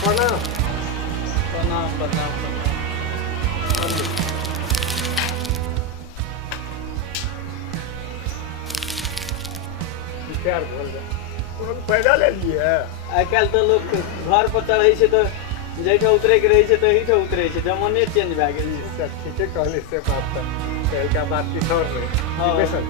प्रणाम प्रणाम प्रणाम प्रणाम। प्यार भर जा कोनो फायदा ले लिए आइ काल्हि तऽ लोक घर पर चढ़ै छै तऽ जैठा उतरैके रहै छै तहीठा उतरै छै, जमाने चेंज भए गेल छै। सब ठीके कहले से बात तऽ कहे का बात की और रहे हाँ। बेसन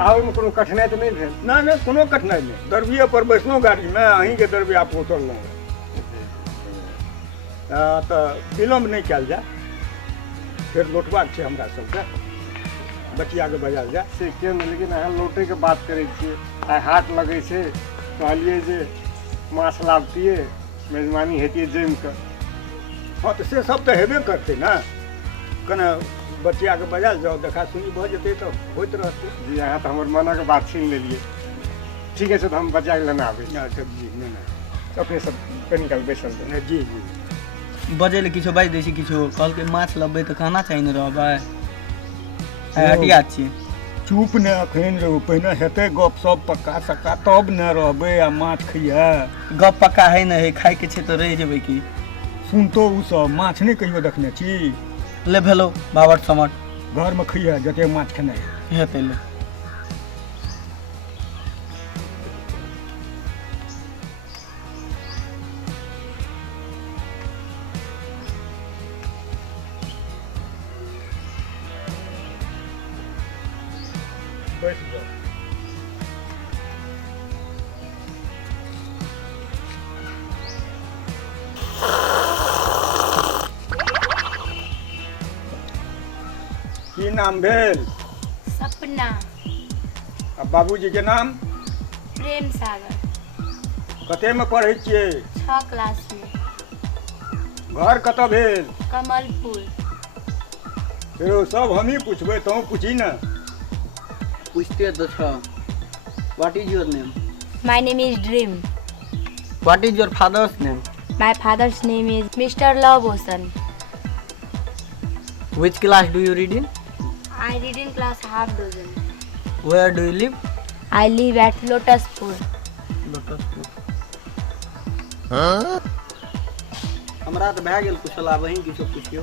आओ में कोनो कठिनाई तो नहीं भेल ना ना कोनो कठिनाई नहीं दरबिया पर बैसलो गाड़ी में अहीं के दरबिया पर उतरलो तो विलम्ब नहीं कल जाए फिर लौटबाक छै हमरा सबके बचिया के बजाल जाए से केन लेकिन अहाँ लौटे के बात करै छियै आइ हाट लगै छै कहलिए जे माछ लाबतियै मेजबानी हेतियै जम के हाँ तो से सब तो हेबे करते ना कने बचिया के बजाल जाओ देखा सुनी भऽ जेतै तो होइत रहतै जी अहाँ तो हमर मना के बात छीन लेलिए ठीक है तो हम बचा के लेना आबै ना सब जी नहीं अपने सब कनिकल बैसल दे नहीं जी जी बजै लए किछो बाजि दै छै, किछो कहलकै माछ लबबै तऽ कहना चाही ने रहबै। आइ हटिया छियै। चुप ने अखन रहू पहिने हेतै गप सप पक्का सक्का तब ने रहबै आ माछ खइहे गप पक्का है न है, खाइके छै तऽ रहि जेबै की। सुनतो उ सब माछ नहीं कहियो देखने छी ले भेलो बाबट समट घर में खइहे जते माछ खेनाइ हेतै ले। बैस जाओ की नाम भेल सपना। आ बाबूजी के नाम प्रेम सागर। कते में पढ़ै छियै 6 क्लास में। घर कतऽ भेल कमलपुर। फेरो सब हमही पूछबै तोँ पूछी न पूछते तो छ। What is your name? My name is Dream. What is your father's name? My father's name is Mr. Love Ocean. Which class do you read in? I read in class half dozen. Where do you live? I live at Lotuspur. Lotuspur. हमरा तऽ भए गेल कुशल, आब अहीं किछो पुछियो।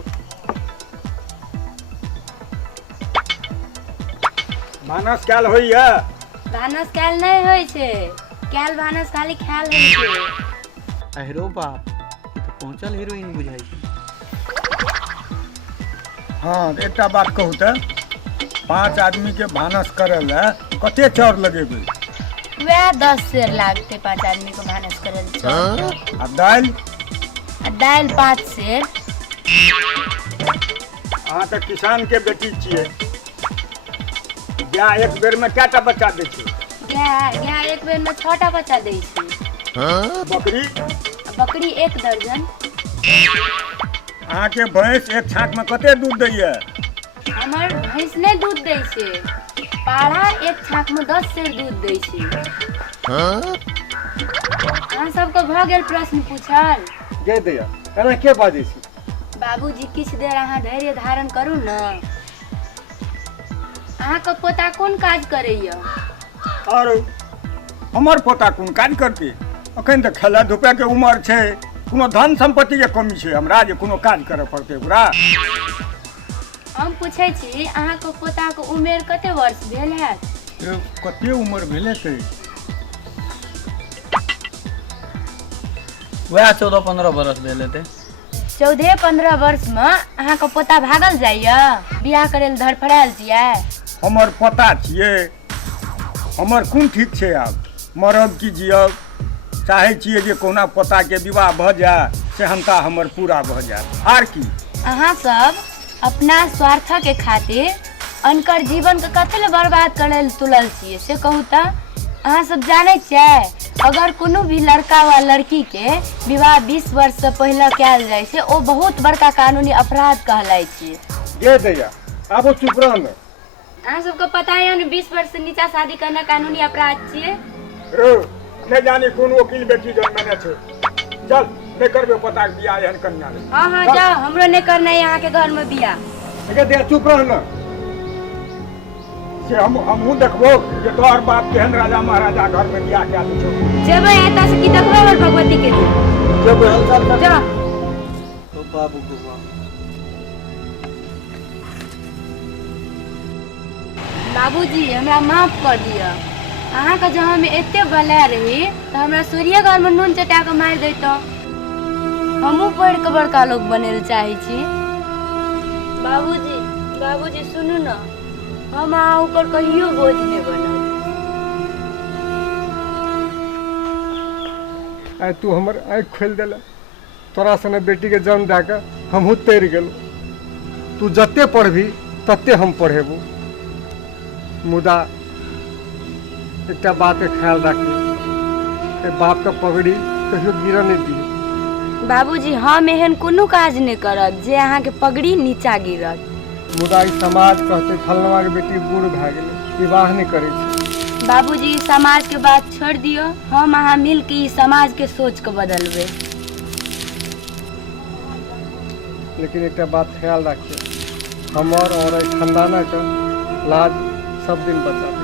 भानस कयल होइए भानस काल नहीं होय छै, काल भानस खाली ख्याल होय छै। अहिरो बाप, ई तऽ पहुँचल हीरोइन बुझाइ छै। हाँ एकटा बात कहू तऽ 5 आदमी के भानस करे ला कते चाउर लगेबै वह 10 सेर लागते 5 आदमी को भानस करल छै। आ दालि आ दाल 5 सेर। अहाँ तऽ किसान के बेटी छियै गाय एक बेर में कएटा बच्चा दै छै गाय एक बेर में 6टा बच्चा दै छै। बकरी आ बकरी 1 दर्जन। अहाँ के भैंस एक छाक में कते दूध दैये हमर भैंस नहीं दूध दै छै, पाढ़ा एक छाक में 10 सेर दूध दै छै। अहाँ सबके भऽ गेल प्रश्न पूछल। दे दैया एना के बाजै छी बाबूजी किछ देर अहाँ धैर्य धारण करू न। अहाँके पोता कोन काज करैया? और हमर पोता कोन काज करतै अखन तऽ खेला धुपै के उमर छै, कोनो धन संपत्ति के कमी छै हमरा जे कोनो काज करऽ पड़तै ओकरा। हम पूछै छी अहाँके पोताके उमेर कते वर्ष भेल हैत? कते उमर भेलै से वएह 14-15 बरस भेल हेतै। 14-15 वर्ष में अहाँके पोता भागल जाइया? बियाह करै लए धड़फड़ायल छियै? हमर पोता छियै, हमर कोन ठीक छै आब मरब कि जियब चाहै छियै जे कोना पोता के विवाह भऽ जाए सेहनता हमर पूरा भऽ जाए आर की। अहाँ सब अपना स्वार्थ के खातिर अनकर जीवन के कते ले बर्बाद करे ले तुलल छियै से कहू तऽ। अहाँ सब जानै छियै अगर कोनो भी लड़का वा लड़की के विवाह 20 वर्ष से पहले कयल जाइ छै ओ बहुत बड़का कानूनी अपराध कहलाई छै। दे दैया आबो चुप रह न। अहाँ सबके पता है न 20 वर्ष से नीचा शादी करना कानूनी अपराध छियै। नहीं जाने कौन वकील बेटी जन्मने छै चल नहीं करबे पता के बियाह एहन कन्या रे। हाँ हाँ जाओ, हमरो नहीं करना है यहाँ के घर में बियाह। देखा दे चुप रह ना से हमहूँ देखबो जे तोहर बाप केहन राजा महाराजा घर में बियाह कए दै छौ जेबै एतऽ से की देखबै हमर भगवती के जब जा तो बाबू को बाबू बाबूजी हमरा माफ कर दिअ अहाँके जब हम एते बला रही तऽ हमरा सूर्य घर में नून चटा के मारि दैतौ हमहूँ पढ़ि के बड़का लोग बने लए चाहै छी बाबूजी बाबूजी सुनू न हम अहाँ ऊपर कहियो बोझ नहि बनब आइ तू हमर आँखि खोलि देला तोरा सने बेटी के जन्म दए कऽ हमहूँ तैर गेलहुँ तू जते पढ़बी तते हम पढ़ेबू मुदा एकटा बात के ख्याल राखी बाप का पगड़ी कहियो गिरऽ नहि दिए बाबूजी हम एहन कोनो काज नहि करब जे अहाँके पगड़ी नीचा गिरत मुदा ई समाज कहते फलनवा के बेटी बूढ़ भए गेलै विवाह नहि करै छै बाबूजी ई समाज के बात छोड़ दियो हम अहाँ मिल के ई समाज के सोच के बदलबै लेकिन एकटा बात ख्याल राखिए हमर और एहि खानदानक लाज सब दिन बचा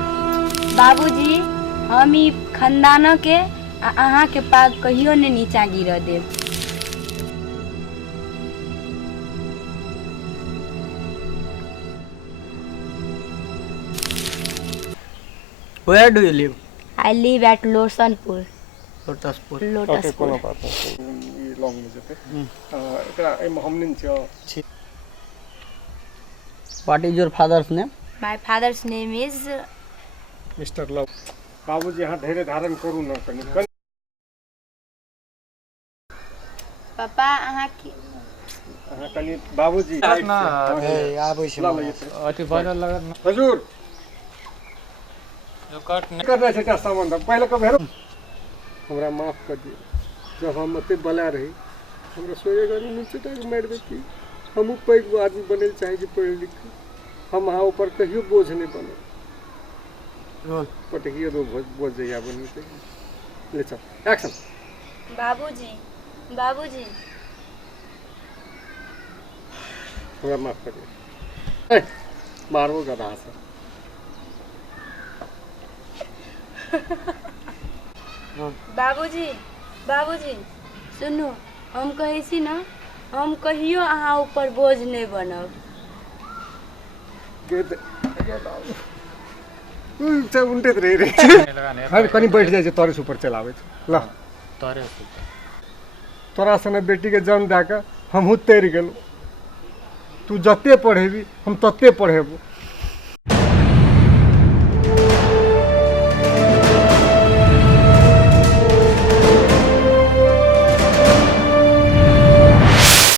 बाबूजी हम ई खानदान के आ अहाँ के पाग कहियो ने नीचा गिरऽ देब Where do you live? I live at लोसनपुर Lotuspur. ओके लोटसपुर कोनो बात नहीं ई लॉन्ग में जेते एकरा एमे हम नहीं छ What is your father's name? My father's name is mister love बाबूजी यहाँ धैर्य धारण करू न कनी पापा अहाँ की अहाँ कनी बाबूजी आबै छै अथी बाजल लगत हुजूर जो कट नहीं करना छै ता संबंध पहले कब हेरो हमरा माफ कर दियो जब हम अते बला रही हमरा सोए गनी नीचे तक मार देती हम पैघ आदमी बने चाहे छी पढ़ लिख हम अहाँ ऊपर कहियो बोझ नहीं बने रोल पटकिए दो बोझ जइया बनी ले चल एक्शन बाबूजी बाबूजी हमरा माफ कर दियो मारो गधा से बाबूजी बाबूजी सुनू हम कहै छी ना हम कहियो अहाँ ऊपर बोझ नहि बनब उल्टे रही रे हर कनी बैठ जाए तोरे से ऊपर चलावे ला तोरा सने बेटी के जन्म दए कऽ हमहूँ तैर गेलहुँ तू जते पढ़ेबी हम तते पढ़ेबू